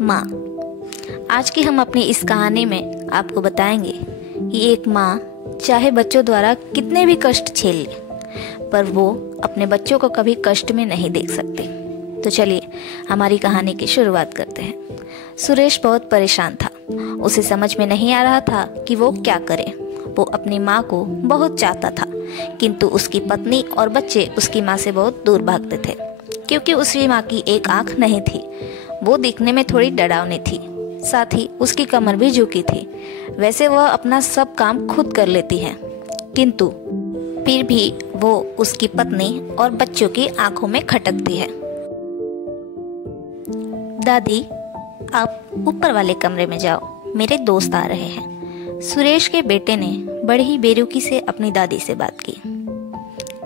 माँ। आज की हम अपनी इस कहानी में आपको बताएंगे कि एक माँ चाहे बच्चों द्वारा कितने भी कष्ट झेल ले, पर वो अपने बच्चों को कभी कष्ट में नहीं देख सकती। तो चलिए हमारी कहानी की शुरुआत करते हैं। सुरेश बहुत परेशान था। उसे समझ में नहीं आ रहा था कि वो क्या करे। वो अपनी माँ को बहुत चाहता था, किंतु उसकी पत्नी और बच्चे उसकी माँ से बहुत दूर भागते थे, क्योंकि उसकी माँ की एक आंख नहीं थी। वो दिखने में थोड़ी डरावनी थी, साथ ही उसकी कमर भी झुकी थी। वैसे वह अपना सब काम खुद कर लेती है, किंतु फिर भी वो उसकी पत्नी और बच्चों की आंखों में खटकती है। दादी, आप ऊपर वाले कमरे में जाओ, मेरे दोस्त आ रहे हैं। सुरेश के बेटे ने बड़ी ही बेरुखी से अपनी दादी से बात की,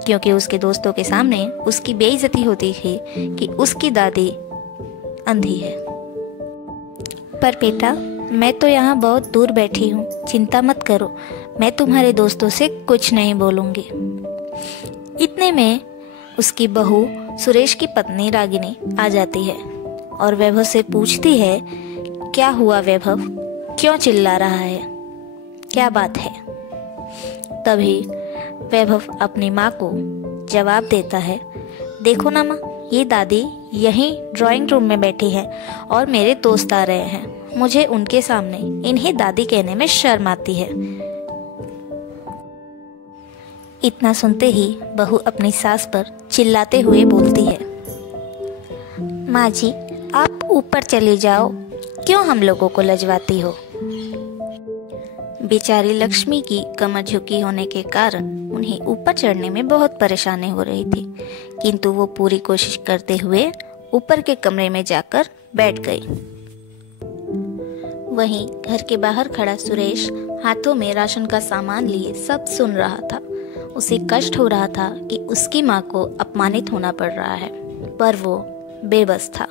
क्योंकि उसके दोस्तों के सामने उसकी बेइज्जती होती थी कि उसकी दादी अंधी है। पर बेटा, मैं तो यहाँ बहुत दूर बैठी हूँ, चिंता मत करो, मैं तुम्हारे दोस्तों से कुछ नहीं बोलूँगी। इतने में उसकी बहू सुरेश की पत्नी रागिनी आ जाती है और वैभव से पूछती है, क्या हुआ वैभव, क्यों चिल्ला रहा है, क्या बात है। तभी वैभव अपनी माँ को जवाब देता है, देखो ना माँ, ये दादी यहीं ड्राइंग रूम में बैठी है और मेरे दोस्त आ रहे हैं। मुझे उनके सामने इन्हें दादी कहने में शर्म आती है। इतना सुनते ही बहू अपनी सास पर चिल्लाते हुए बोलती है, माँ जी, आप ऊपर चली जाओ, क्यों हम लोगों को लजवाती हो। बेचारी लक्ष्मी की कमर झुकी होने के कारण उन्हें ऊपर चढ़ने में बहुत परेशानी हो रही थी, किंतु वो पूरी कोशिश करते हुए ऊपर के कमरे में जाकर बैठ गई। वहीं घर के बाहर खड़ा सुरेश हाथों में राशन का सामान लिए सब सुन रहा था। उसे कष्ट हो रहा था कि उसकी माँ को अपमानित होना पड़ रहा है, पर वो बेबस था।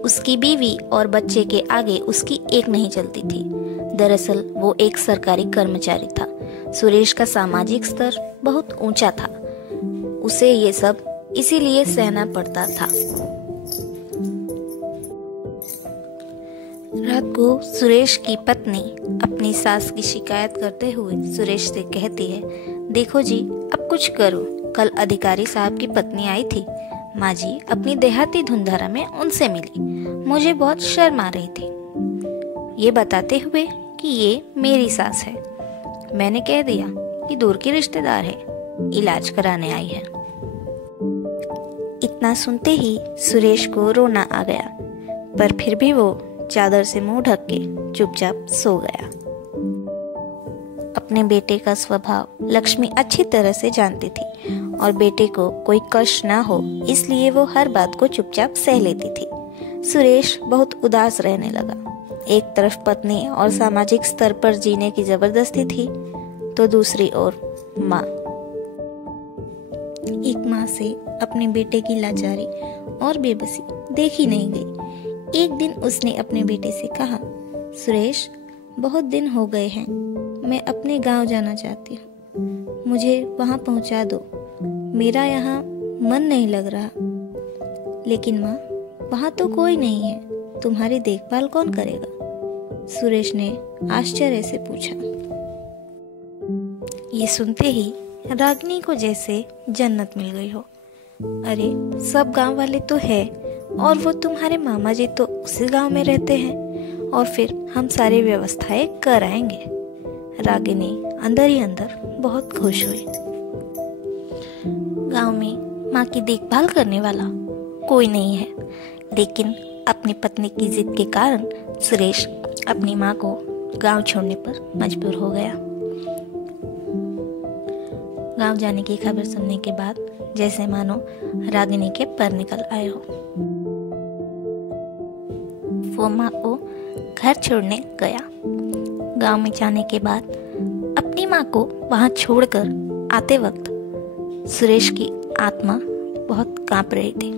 उसकी बीवी और बच्चे के आगे उसकी एक नहीं चलती थी। दरअसल वो एक सरकारी कर्मचारी था। सुरेश का सामाजिक स्तर बहुत ऊंचा था, उसे ये सब इसीलिए सहना पड़ता था। रात को सुरेश की पत्नी अपनी सास की शिकायत करते हुए सुरेश से कहती है, देखो जी, अब कुछ करो। कल अधिकारी साहब की पत्नी आई थी, माँ जी अपनी देहाती धुंधारा में उनसे मिली, मुझे बहुत शर्म आ रही थी, ये बताते हुए कि ये मेरी सास है। मैंने कह दिया कि दूर की रिश्तेदार है, इलाज कराने आई है। इतना सुनते ही सुरेश को रोना आ गया, पर फिर भी वो चादर से मुंह ढक के चुपचाप सो गया। अपने बेटे का स्वभाव लक्ष्मी अच्छी तरह से जानती थी और बेटे को कोई कष्ट ना हो, इसलिए वो हर बात को चुपचाप सह लेती थी। सुरेश बहुत उदास रहने लगा। एक तरफ पत्नी और सामाजिक स्तर पर जीने की जबरदस्ती थी, तो दूसरी ओर माँ। एक माँ से अपने बेटे की लाचारी और बेबसी देखी नहीं गई। एक दिन उसने अपने बेटे से कहा, सुरेश, बहुत दिन हो गए हैं, मैं अपने गांव जाना चाहती हूँ, मुझे वहाँ पहुँचा दो, मेरा यहाँ मन नहीं लग रहा। लेकिन माँ, वहाँ तो कोई नहीं है, तुम्हारी देखभाल कौन करेगा। सुरेश ने आश्चर्य से पूछा। ये सुनते ही रागिनी को जैसे जन्नत मिल गई हो। अरे, सब गांव वाले तो है और वो तुम्हारे मामा जी तो उसी गांव में रहते हैं, और फिर हम सारी व्यवस्थाएं कर आएंगे। रागिनी अंदर ही अंदर बहुत खुश हुई। गांव में माँ की देखभाल करने वाला कोई नहीं है, लेकिन अपनी पत्नी की जिद के कारण सुरेश अपनी माँ को गांव छोड़ने पर मजबूर हो गया। गांव जाने की खबर सुनने के बाद जैसे मानो रागिनी के पर निकल आए हो। वो माँ को घर छोड़ने गया। गांव में जाने के बाद अपनी माँ को वहां छोड़कर आते वक्त सुरेश की आत्मा बहुत कांप रही थी।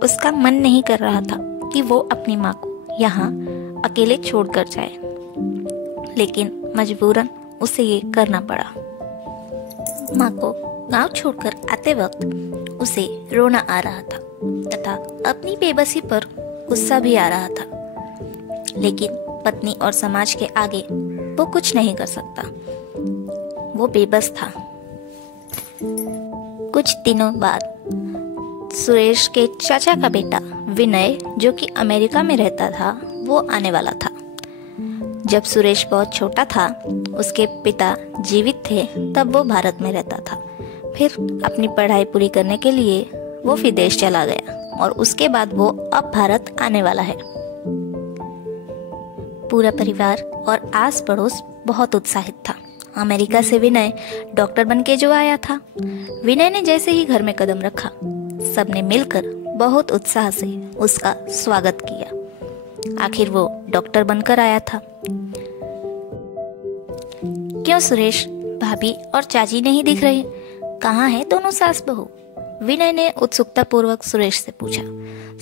उसका मन नहीं कर रहा था कि वो अपनी माँ को यहाँ अकेले छोड़कर जाए, लेकिन मजबूरन उसे ये करना पड़ा। माँ को गांव छोड़कर आते वक्त उसे रोना आ रहा था तथा अपनी बेबसी पर गुस्सा भी आ रहा था, लेकिन पत्नी और समाज के आगे वो कुछ नहीं कर सकता। वो बेबस था। कुछ दिनों बाद सुरेश के चाचा का बेटा विनय, जो कि अमेरिका में रहता था, वो आने वाला था। जब सुरेश बहुत छोटा था, उसके पिता जीवित थे, तब वो भारत में रहता था। फिर अपनी पढ़ाई पूरी करने के लिए वो विदेश चला गया और उसके बाद वो अब भारत आने वाला है। पूरा परिवार और आस पड़ोस बहुत उत्साहित था। अमेरिका से विनय डॉक्टर बनके जो आया था। विनय ने जैसे ही घर में कदम रखा, सबने मिलकर बहुत उत्साह से उसका स्वागत किया। आखिर वो डॉक्टर बनकर आया था। क्यों सुरेश, भाभी और चाची नहीं दिख रहे? कहाँ है दोनों सास बहू? विनय ने उत्सुकता पूर्वक सुरेश से पूछा।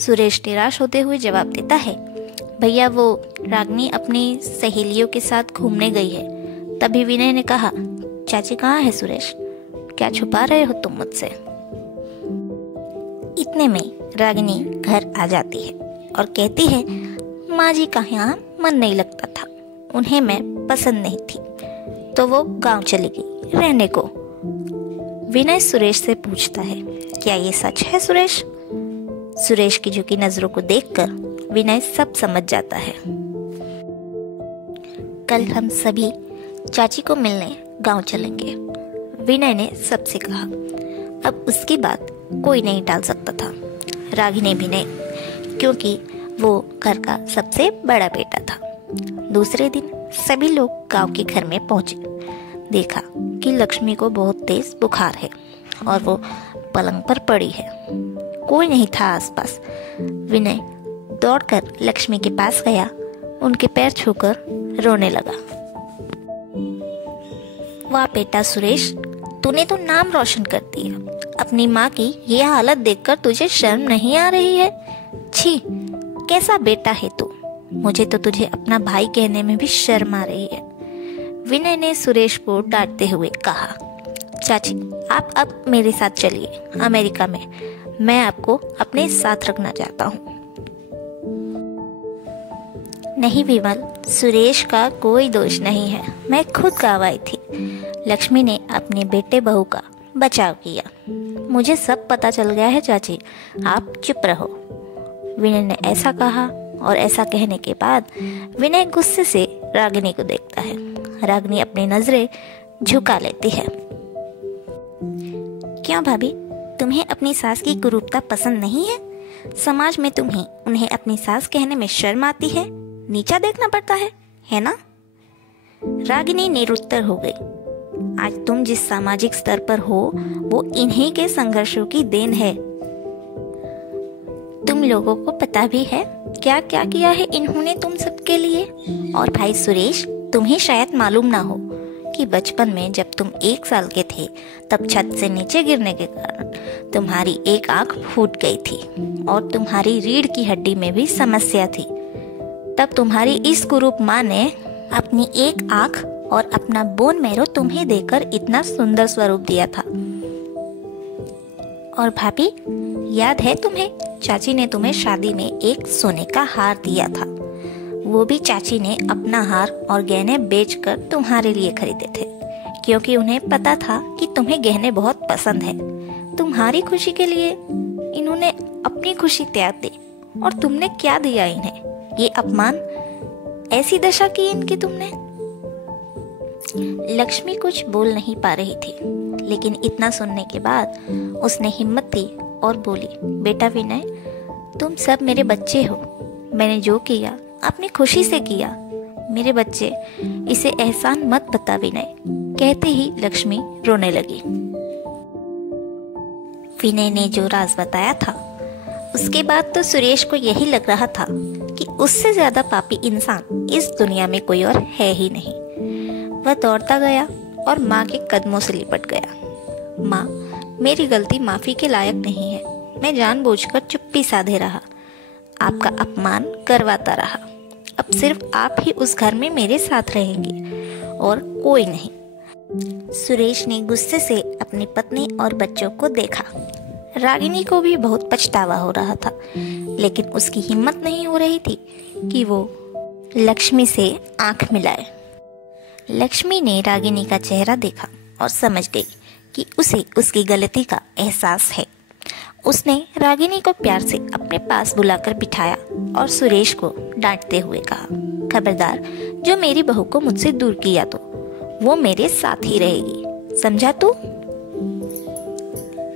सुरेश निराश होते हुए जवाब देता है, भैया वो रागिनी अपनी सहेलियों के साथ घूमने गई है। तभी विनय ने कहा, चाची कहाँ है सुरेश? क्या छुपा रहे हो तुम मुझसे? इतने में रागिनी घर आ जाती है और कहती है, माँ जी का यहाँ मन नहीं लगता था, उन्हें मैं पसंद नहीं थी, तो वो गांव चली गई रहने को। विनय सुरेश से पूछता है, क्या ये सच है सुरेश? सुरेश की झुकी नजरों को देखकर विनय सब समझ जाता है। कल हम सभी चाची को मिलने गांव चलेंगे, विनय ने सबसे कहा। अब उसकी बात कोई नहीं टाल सकता था, रागिनी भी नहीं, क्योंकि वो घर का सबसे बड़ा बेटा था। दूसरे दिन सभी लोग गांव के घर में पहुंचे। देखा कि लक्ष्मी को बहुत तेज बुखार है और वो पलंग पर पड़ी है। कोई नहीं था आसपास। विनय दौड़कर लक्ष्मी के पास गया, उनके पैर छूकर रोने लगा। वाह बेटा सुरेश, तूने तो नाम रोशन कर दिया। अपनी माँ की ये हालत देखकर तुझे शर्म नहीं आ रही है? छी, कैसा बेटा है तू। मुझे तो तुझे अपना भाई कहने में भी शर्म आ रही है। विनय ने सुरेश को डांटते हुए कहा, चाची आप अब मेरे साथ चलिए अमेरिका में, मैं आपको अपने साथ रखना चाहता हूँ। नहीं विमल, सुरेश का कोई दोष नहीं है, मैं खुद गवाई थी। लक्ष्मी ने अपने बेटे बहू का बचाव किया। मुझे सब पता चल गया है चाची, आप चुप रहो। विनय ने ऐसा कहा और ऐसा कहने के बाद विनय गुस्से से रागिनी को देखता है। रागिनी अपनी नजरें झुका लेती है। क्यों भाभी, तुम्हें अपनी सास की कुरूपता पसंद नहीं है? समाज में तुम्हें उन्हें अपनी सास कहने में शर्म आती है, नीचा देखना पड़ता है ना? रागिनी निरुत्तर हो गई। आज तुम जिस सामाजिक स्तर पर हो वो इन्हीं के संघर्षों की देन है। तुम लोगों को पता भी है क्या क्या किया है इन्होंने तुम सबके लिए। और भाई सुरेश, तुम्हें शायद मालूम ना हो कि बचपन में जब तुम 1 साल के थे, तब छत से नीचे गिरने के कारण तुम्हारी एक आंख फूट गई थी और तुम्हारी रीढ़ की हड्डी में भी समस्या थी। तब तुम्हारी इस कुरूप माँ ने अपनी एक आंख और अपना बोन मैरो तुम्हें देकर इतना सुंदर स्वरूप दिया था। और भाभी, याद है तुम्हें, चाची ने तुम्हें शादी में एक सोने का हार दिया था। वो भी चाची ने अपना हार और गहने बेचकर तुम्हारे लिए खरीदे थे, क्योंकि उन्हें पता था कि तुम्हें गहने बहुत पसंद है। तुम्हारी खुशी के लिए इन्होंने अपनी खुशी त्याग दी, और तुमने क्या दिया इन्हें? ये अपमान, ऐसी दशा की इनकी तुमने। लक्ष्मी कुछ बोल नहीं पा रही थी, लेकिन इतना सुनने के बाद उसने हिम्मत दी और बोली, बेटा विनय, तुम सब मेरे बच्चे हो। मैंने जो किया अपनी खुशी से किया। मेरे बच्चे, इसे एहसान मत बता विनय। कहते ही लक्ष्मी रोने लगी। विनय ने जो राज बताया था, उसके बाद तो सुरेश को यही लग रहा था कि उससे ज्यादा पापी इंसान इस दुनिया में कोई और है ही नहीं। वह दौड़ता गया और माँ के कदमों से लिपट गया। माँ, मेरी गलती माफी के लायक नहीं है। मैं जानबूझकर चुप्पी साधे रहा, आपका अपमान करवाता रहा। अब सिर्फ आप ही उस घर में मेरे साथ रहेंगे और कोई नहीं। सुरेश ने गुस्से से अपनी पत्नी और बच्चों को देखा। रागिनी को भी बहुत पछतावा हो रहा था, लेकिन उसकी हिम्मत नहीं हो रही थी कि वो लक्ष्मी से आंख मिलाए। लक्ष्मी ने रागिनी का चेहरा देखा और समझ गई कि उसे उसकी गलती का एहसास है। उसने रागिनी को प्यार से अपने पास बुलाकर बिठाया और सुरेश को डांटते हुए कहा, खबरदार, जो मेरी बहू को मुझसे दूर किया तो वो मेरे साथ ही रहेगी, समझा तू?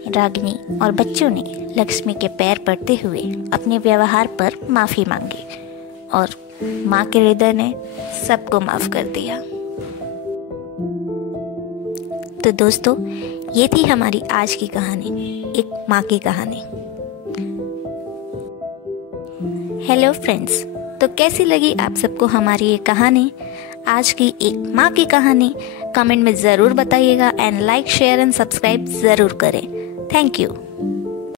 रागिनी और बच्चों ने लक्ष्मी के पैर पड़ते हुए अपने व्यवहार पर माफी मांगी और माँ के हृदय ने सबको माफ कर दिया। तो दोस्तों, ये थी हमारी आज की कहानी, एक माँ की कहानी। हेलो फ्रेंड्स, तो कैसी लगी आप सबको हमारी ये कहानी, आज की एक माँ की कहानी? कमेंट में ज़रूर बताइएगा and like, share and subscribe ज़रूर करें। Thank you.